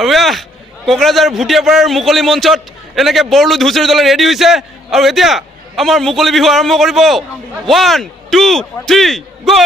আৰু এয়া কোকৰাঝাৰ ভুটিয়াপাৰাৰ মুকলি মঞ্চত এনেকৈ বৰলুইত হুঁচৰি দলে ৰেডি হৈছে আৰু এতিয়া আমাৰ মুকলি বিহু আৰম্ভ কৰিব 1 2 3 গো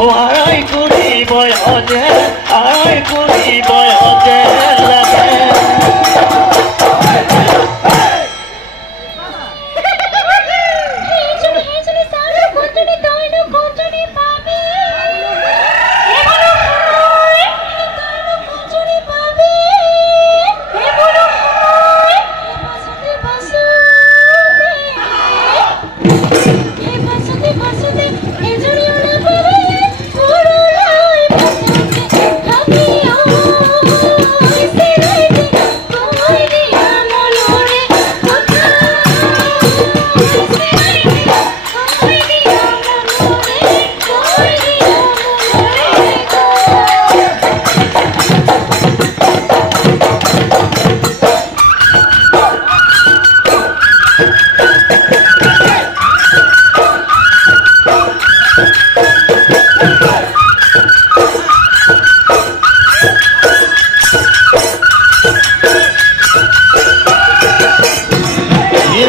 আড়াই কুড়ি বয়সে আড়াই কুড়ি বয়সে লাগে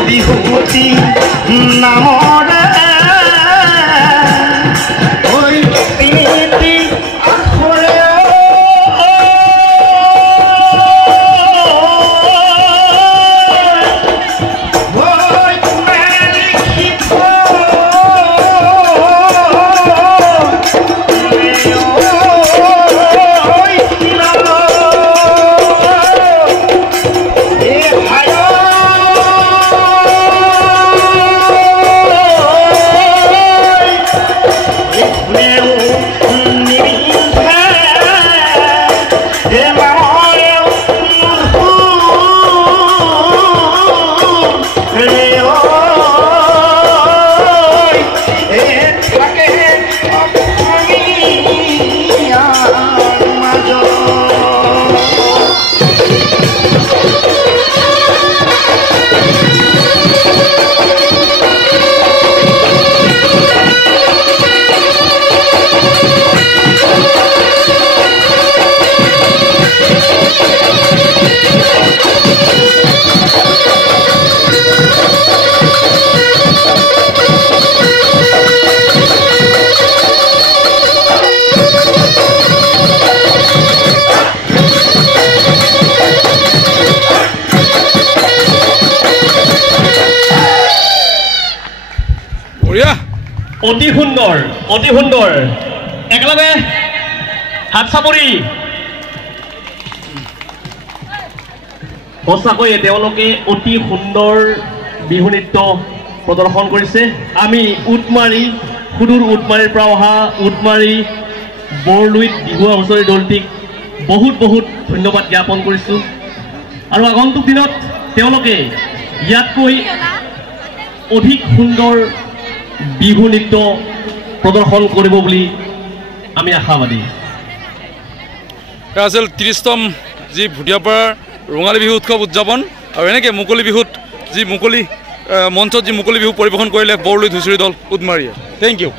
বিহুতি নামরে ওই তিনিটি আখরে ওই লিখিত অতি সুন্দৰ একেলগে হাত চাপৰি সঁচাকৈ তেওঁলোকে অতি সুন্দৰ বিহু নৃত্য প্ৰদৰ্শন কৰিছে আমি উটমাৰী সুদূৰ উটমাৰীৰ পৰা অহা উটমাৰী বৰলুইত বিহুৱা হুঁচৰি দলটিক বহুত বহুত ধন্যবাদ জ্ঞাপন কৰিছোঁ আৰু আগন্তুক দিনত তেওঁলোকে ইয়াতকৈ অধিক সুন্দৰ বিহু নৃত্য প্ৰদৰ্শন কৰিব বুলি আমি আশাবাদী আছিল 30তম যি ভুটিয়াপাৰাৰ ৰঙালী বিহু উৎসৱ উদযাপন আৰু এনেকৈ মুকলি বিহুত যি মুকলি মঞ্চত যি মুকলি বিহু পৰিৱেশন কৰিলে বৰলুইত হুঁচৰি দল উটমাৰীয়ে থেংক ইউ